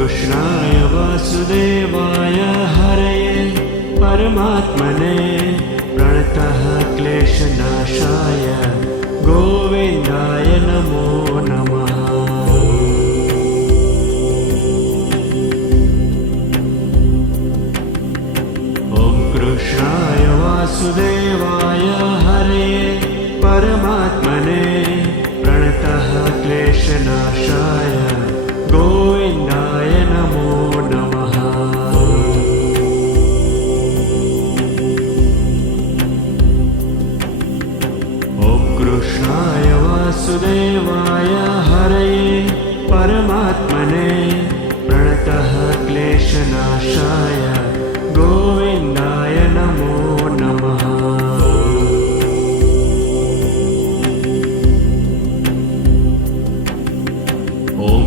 कृष्णाय वासुदेवाय हरये परमात्मने प्रणतः क्लेशनाशाय गोविन्दाय नमो नमः। ॐ कृष्णाय वासुदेवाय हरये परमात्मने प्रणतः क्लेशनाशाय गोविन्दाय नमो नमः। ॐ कृष्णाय वासुदेवाय हरये परमात्मने प्रणतः क्लेशनाशाय